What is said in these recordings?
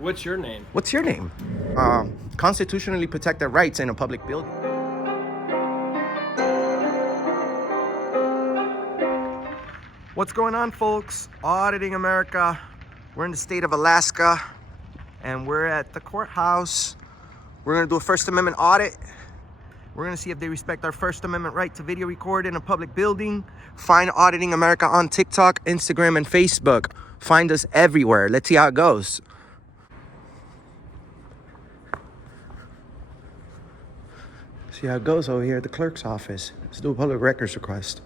What's your name? What's your name? Constitutionally protected rights in a public building. What's going on, folks? Auditing America. We're in the state of Alaska, and we're at the courthouse. We're gonna do a First Amendment audit. We're gonna see if they respect our First Amendment right to video record in a public building. Find Auditing America on TikTok, Instagram, and Facebook. Find us everywhere. Let's see how it goes. See how it goes over here at the clerk's office. Let's do a public records request.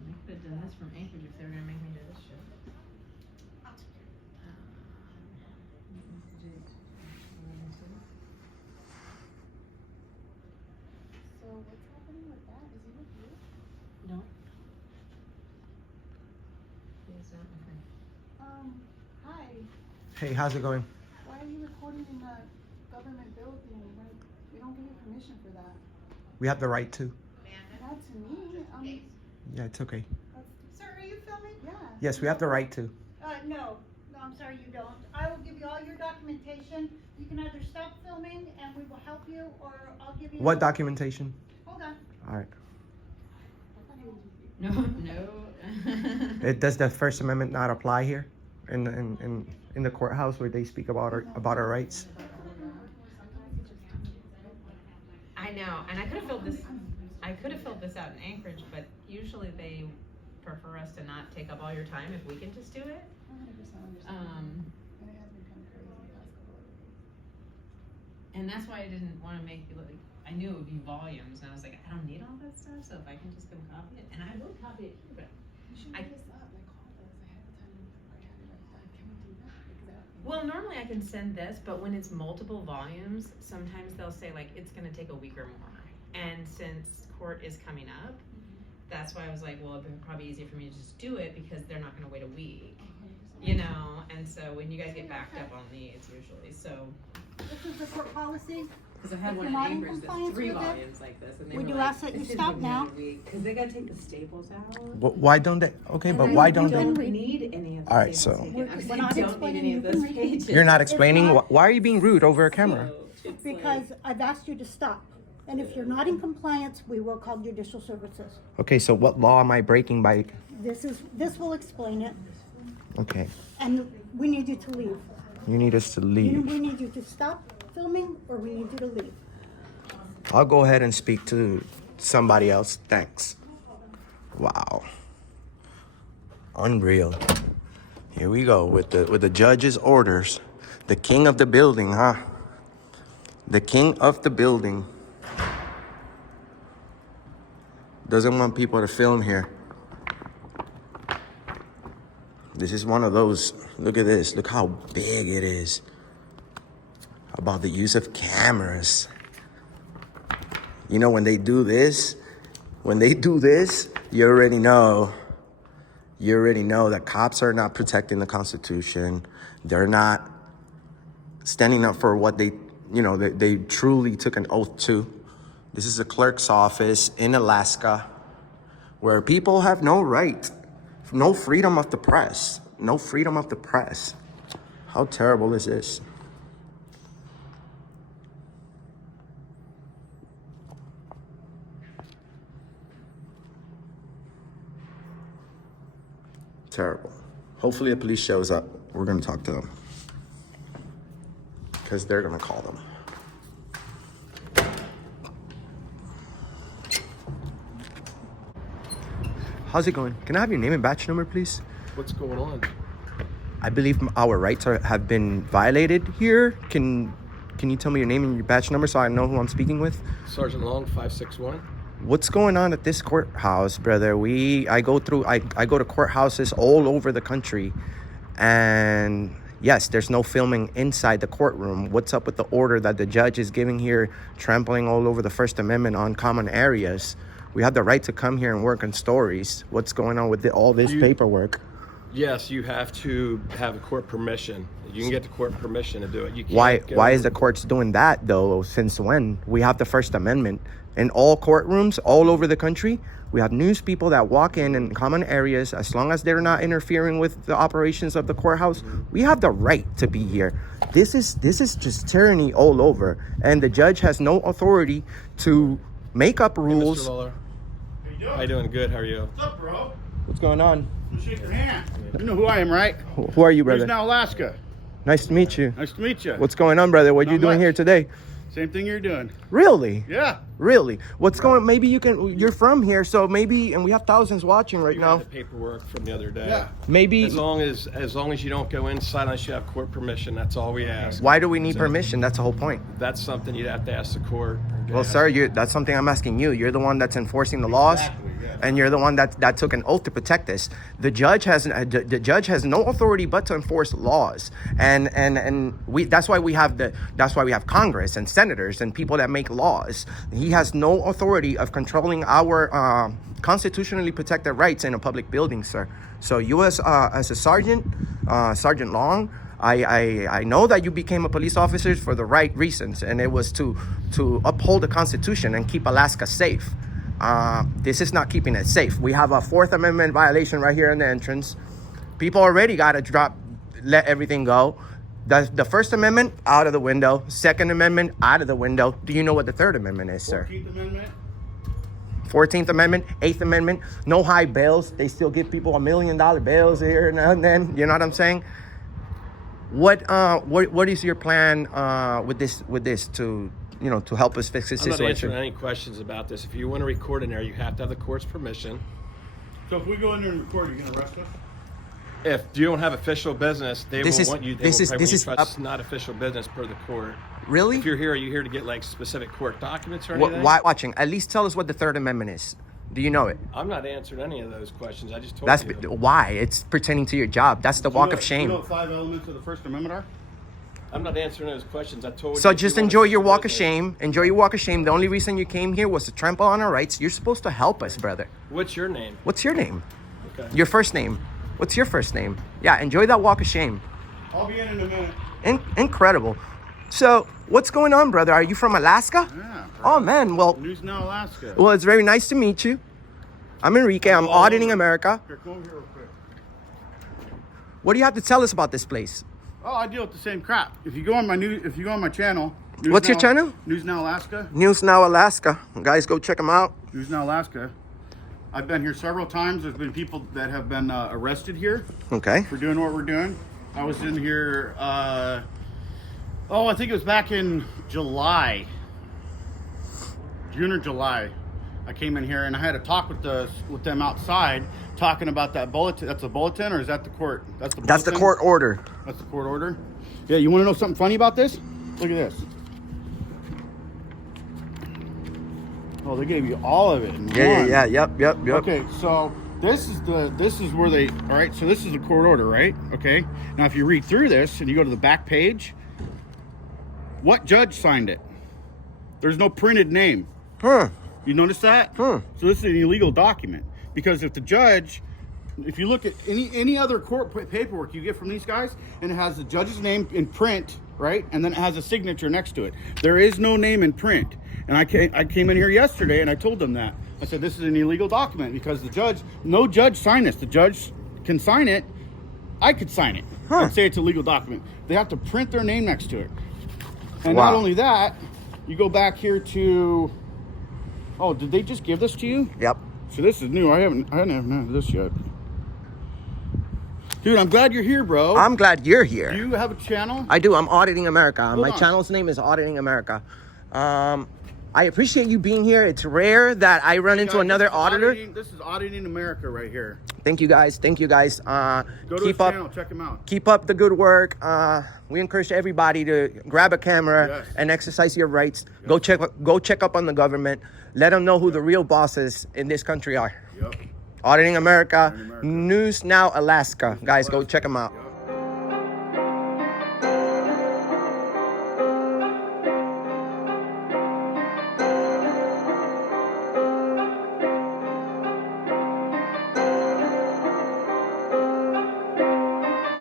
I could have done this from Anchorage if they were gonna make me do this shit. So what's happening with that? Is he with you? No. Yes, okay. Hi. Hey, how's it going? Why are you recording in a government building? We don't give you permission for that. We have the right to. Not to me. Yeah, it's okay. Sir, are you filming? Yeah. Yes, we have the right to. No, I'm sorry, you don't. I will give you all your documentation. You can either stop filming and we will help you, or I'll give you. What documentation? Hold on. All right. No, no. Does the First Amendment not apply here in the courthouse where they speak about our rights? I know, and I could have filled this out in Anchorage, but usually they prefer us to not take up all your time if we can just do it. 100% understand. And it has been kind of crazy the past couple of weeks. And that's why I didn't want to make you look, I knew it would be volumes, and I was like, I don't need all that stuff, so if I can just go copy it, and I will copy it here, but. You should I- get us up, like call us ahead of time and I have it like that. Can we do that? Exactly. Well, normally I can send this, but when it's multiple volumes, sometimes they'll say like, it's gonna take a week or more. And since court is coming up, that's why I was like, well, it'd be probably easier for me to just do it because they're not gonna wait a week, you know? And so when you guys get backed up on these usually, so. This is the court policy. Because I had If one you're in not in Anchorage that's compliance 3 with it, volumes like this, and they we were do like, ask that you "This is stop gonna now." be a week," because they gotta take the staples out. Why don't they? Okay, but And why I don't they? don't need any of the All right, staples so- taken. We're- I we're not don't need explaining, any of you those can read. pages. You're not explaining. not- Why are you being rude over a camera? So it's Because like, I've asked you to stop. And if you're not in compliance, we will call judicial services. Okay, so what law am I breaking by? This will explain it. Okay, And we need you to leave. you need us to We leave. need you to stop filming, or we need you to leave. I'll go ahead and speak to somebody else. Thanks. Wow. Unreal. Here we go with the judge's orders. The king of the building, huh? The king of the building. Doesn't want people to film here. This is one of those. Look at this. Look how big it is. About the use of cameras. You know, when they do this, you already know that cops are not protecting the Constitution. They're not standing up for what they truly took an oath to. This is a clerk's office in Alaska where people have no right, no freedom of the press, no freedom of the press. How terrible is this? Terrible. Hopefully the police shows up. We're gonna talk to them because they're gonna call them. How's it going? Can I have your name and batch number, please? What's going on? I believe our rights have been violated here. Can you tell me your name and your batch number so I know who I'm speaking with? Sergeant Long, 561. What's going on at this courthouse, brother? I go to courthouses all over the country, and yes, there's no filming inside the courtroom. What's up with the order that the judge is giving here, trampling all over the First Amendment on common areas? We have the right to come here and work on stories. What's going on with all this paperwork? Yes, you have to have a court permission. You can get the court permission to do it. You can't Why is the courts doing that though? Since when? We have the First Amendment in all courtrooms all over the country. We have news people that walk in common areas, as long as they're not interfering with the operations of the courthouse. We have the right to be here. This is just tyranny all over, and the judge has no authority to make up Hey, rules. Mr. Lawler. How you doing? How you doing? Good. How are you? What's up, bro? What's going on? Let me shake your hand. You know who I am, right? Who are you, brother? Who's now Alaska? Nice to meet you. Nice to meet you. What's going on, brother? What Not you doing much. here today? Same thing you're doing. Really? Yeah. Really? What's going? Maybe you're from here, so maybe, and we have thousands watching right You now. had the paperwork from the other day. Yeah. Maybe. As long as you don't go inside unless you have court permission, that's all we ask. Why do we need permission? That's the whole point. That's something you'd have to ask the court. Well, sir, that's something I'm asking you. You're the one that's enforcing the laws, Exactly, yeah. and you're the one that took an oath to protect this. The judge has no authority but to enforce laws, and that's why we have Congress and senators and people that make laws. He has no authority of controlling our constitutionally protected rights in a public building, sir. So you as a sergeant, Sergeant Long, I know that you became a police officer for the right reasons, and it was to uphold the Constitution and keep Alaska safe. This is not keeping it safe. We have a Fourth Amendment violation right here in the entrance. People already got to let everything go. The First Amendment, out of the window. Second Amendment, out of the window. Do you know what the Third Amendment is, sir? 14th Amendment. 14th Amendment, 8th Amendment, no high bails. They still give people $1 million bails here and then. You know what I'm saying? What is your plan with this to help us fix this I'm not situation? answering any questions about this. If you want to record in there, you have to have the court's permission. So if we go in there and record, you gonna arrest us? If you don't have official business, they This will is- want you. this is- this is It's not official business per the court. Really? If you're here, are you here to get like specific court documents or anything? Why watching? At least tell us what the Third Amendment is. Do you know it? I'm not answering any of those questions. I just told That's you. why it's pertaining to your job. That's the walk of shame. You know what 5 elements of the First Amendment are? I'm not answering those questions. I told you. So if you just want enjoy your official walk of business- shame. Enjoy your walk of shame. The only reason you came here was to trample on our rights. You're supposed to help us, brother. What's your name? What's your name? Okay. Your first name. What's your first name? Yeah, enjoy that walk of shame. I'll be in a minute. Incredible. So, what's going on, brother? Are you from Alaska? Yeah. Oh, man. Well, News Now Alaska. it's very nice to meet you. I'm Enrique. I'm auditing America. Here, come over here real quick. What do you have to tell us about this place? Oh, I deal with the same crap. If you go on my channel. News What's your Now- channel? News Now Alaska. News Now Alaska. Guys, go check them out. News Now Alaska. I've been here several times. There's been people that have been arrested here Okay. for doing what we're doing. I was in here, I think it was back in July. June or July. I came in here and I had a talk with them outside, talking about that bulletin. That's a bulletin, or is that the court? That's the That's the bulletin? court order. That's the court order. Yeah, you want to know something funny about this? Look at this. Oh, they gave you all of it in one. Yeah. Yep. Okay, so this is where they. All right, so this is the court order, right? Okay. Now, if you read through this and you go to the back page, what judge signed it? There's no printed name. Huh. You notice that? Hmm. So this is an illegal document, because if the judge, if you look at any other court paperwork you get from these guys, and it has the judge's name in print, right, and then it has a signature next to it, there is no name in print. And I came in here yesterday and I told them that. I said, this is an illegal document, because no judge signed this. The judge can sign it. I could sign it. Huh. Let's say it's a legal document. They have to print their name next to it. And Wow. not only that, you go back here to, oh, did they just give this to you? Yep. So this is new. I haven't had this yet. Dude, I'm glad you're here, bro. I'm glad you're here. Do you have a channel? I do. I'm auditing America. My on. channel's name is Auditing America. I appreciate you being here. It's rare that I run into Guys, another this is auditor. This is Auditing America right here. Thank you guys. Go to his Keep up. channel. Check him out. Keep up the good work. We encourage everybody to grab a camera Yes. and exercise your rights. Go check up on the government. Let them know who the real bosses in this country are. Yep. Auditing America, Auditing America. News Now Alaska. Guys, go check them out.